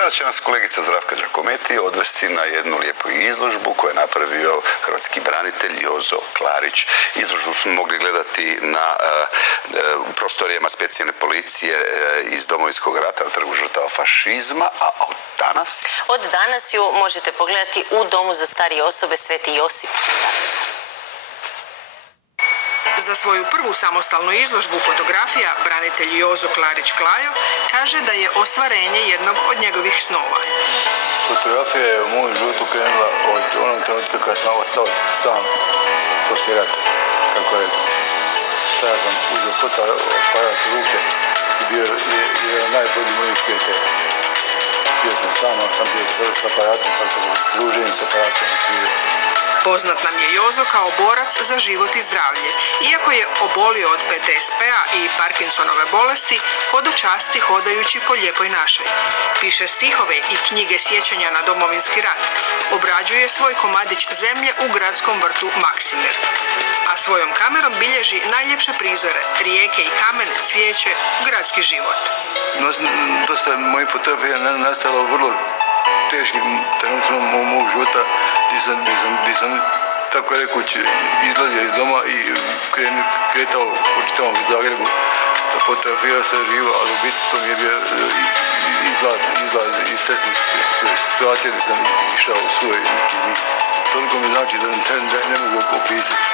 Sada će nas kolegica Zdravka Đakometi odvesti na jednu lijepu izložbu koju je napravio hrvatski branitelj Jozo Klarić. Izložbu smo mogli gledati na prostorijama specijalne policije iz Domovinskog rata na Trgu žrtava fašizma, a od danas? Od danas ju možete pogledati u Domu za starije osobe Sveti Josip. Za svoju prvu samostalnu izložbu fotografija branitelj Jozo Klarić Klajo kaže da je ostvarenje jednog od njegovih snova. Fotografija je u moju životu krenula od onog trenutka kad sam ostao sam poslije rata. Kako je, tada sam uzeo fotoaparat u ruke i bio je najbolji mojih prijatelja. Bio sam sam, ali sam bio s aparatom, tako druženje s aparatom. Poznat nam je Jozo kao borac za život i zdravlje. Iako je obolio od PTSP-a i Parkinsonove bolesti, hodu časti hodajući po lijepoj našoj. Piše stihove i knjige sjećanja na Domovinski rat. Obrađuje svoj komadić zemlje u gradskom vrtu Maksimir. A svojom kamerom bilježi najljepše prizore, rijeke i kamen, cvijeće, gradski život. Dosta mojih fotografija nastalo vrlo teškim trenutkom mog života gdje sam tako rekući izlazio iz doma i kretao po čitavom Zagrebu da fotografirao se živo, ali u biti to mi je bio izlaz iz cestne situacije gdje sam išao u svoj neki njih. Toliko mi znači da ne mogu opisati.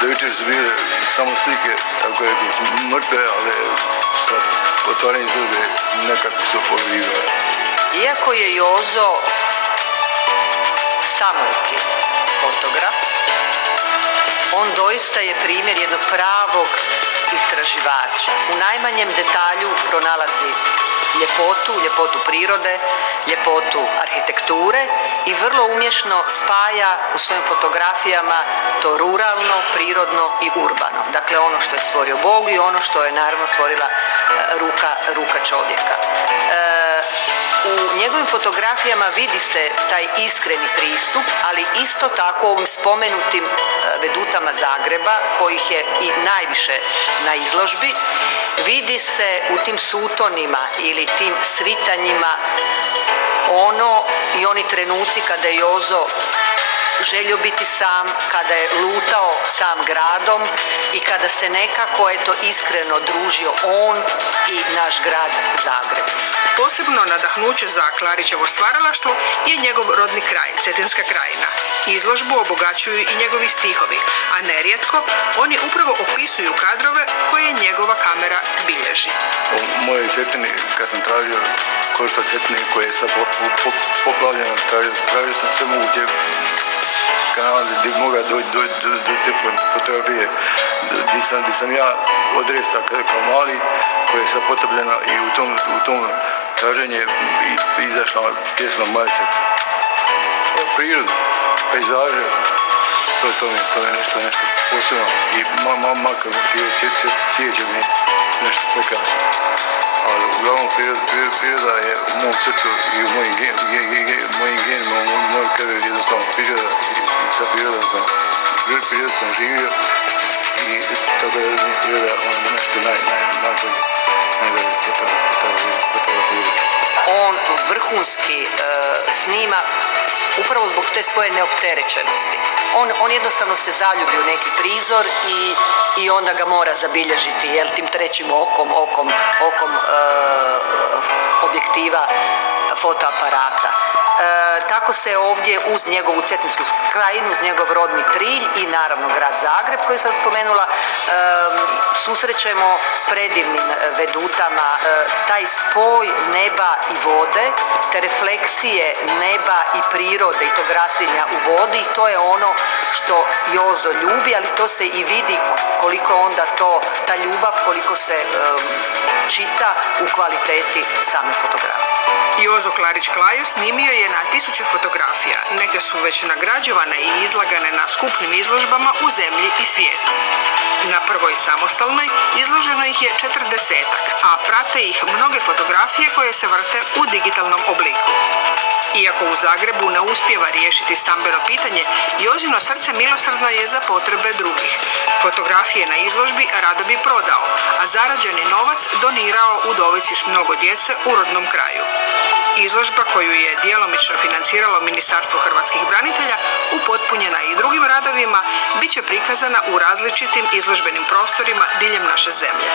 Do jučer su bile samo slike, tako rekući, mrtve, ali sa otvarenjem izložbe nekako su poživile. Iako je Jozo samouki fotograf, on doista je primjer jednog pravog istraživača. U najmanjem detalju pronalazi ljepotu prirode, ljepotu arhitekture i vrlo umješno spaja u svojim fotografijama to ruralno, prirodno i urbano. Dakle, ono što je stvorio Bog i ono što je naravno stvorila ruka čovjeka. U njegovim fotografijama vidi se taj iskreni pristup, ali isto tako ovim spomenutim vedutama Zagreba, kojih je i najviše na izložbi, vidi se u tim sutonima ili tim svitanjima oni trenuci kada je Jozo želio biti sam, kada je lutao sam gradom i kada se nekako iskreno družio on i naš grad Zagreb. Posebno nadahnuće za Klarićevo stvaralaštvo je njegov rodni kraj, Cetinska krajina. Izložbu obogaćuju i njegovi stihovi, a nerijetko oni upravo opisuju kadrove koje njegova kamera bilježi. U mojoj Cetini, kad sam tražio korito Cetine koje je sad poplavljeno, tražio sam sve moguće kanale gdje mogu doći do te fotografije, gdje sam ja odresta kao mali, koja je sad potopljena i u tom traženje izašla pjesma Majice. Prirodu, pejzaže, to je nešto posebno i makar sjeća mi nešto prekrasno. Ali uglavnom priroda je u mom srcu i u mojim genima, u mojoj krvi jednostavno priroda i sa prirodom sam živio i tako da je priroda nešto najbolje fotografije. On vrhunski snima upravo zbog te svoje neopterećenosti. On jednostavno se zaljubi u neki prizor i onda ga mora zabilježiti tim trećim okom objektiva fotoaparata. Tako se ovdje uz njegovu Cetinsku krajinu, uz njegov rodni Trilj i naravno grad Zagreb koji sam spomenula, susrećemo s predivnim vedutama, taj spoj neba i vode, te refleksije neba i prirode i tog rastinja u vodi, i to je ono što Jozo ljubi, ali to se i vidi koliko onda ta ljubav, koliko se čita u kvaliteti same fotografije. Jozo Klarić Klajo snimio je na tisuće fotografija. Neke su već nagrađivane i izlagane na skupnim izložbama u zemlji i svijetu. Na prvoj samostalnoj izloženo ih je 40-ak, a prate ih mnoge fotografije koje se vrte u digitalnom obliku. Iako u Zagrebu ne uspijeva riješiti stambeno pitanje, Jozino srce milosrdno je za potrebe drugih. Fotografije na izložbi rado bi prodao, a zarađeni novac donirao udovici s mnogo djece u rodnom kraju. Izložba koju je djelomično financiralo Ministarstvo hrvatskih branitelja, upotpunjena i drugim radovima, bit će prikazana u različitim izložbenim prostorima diljem naše zemlje.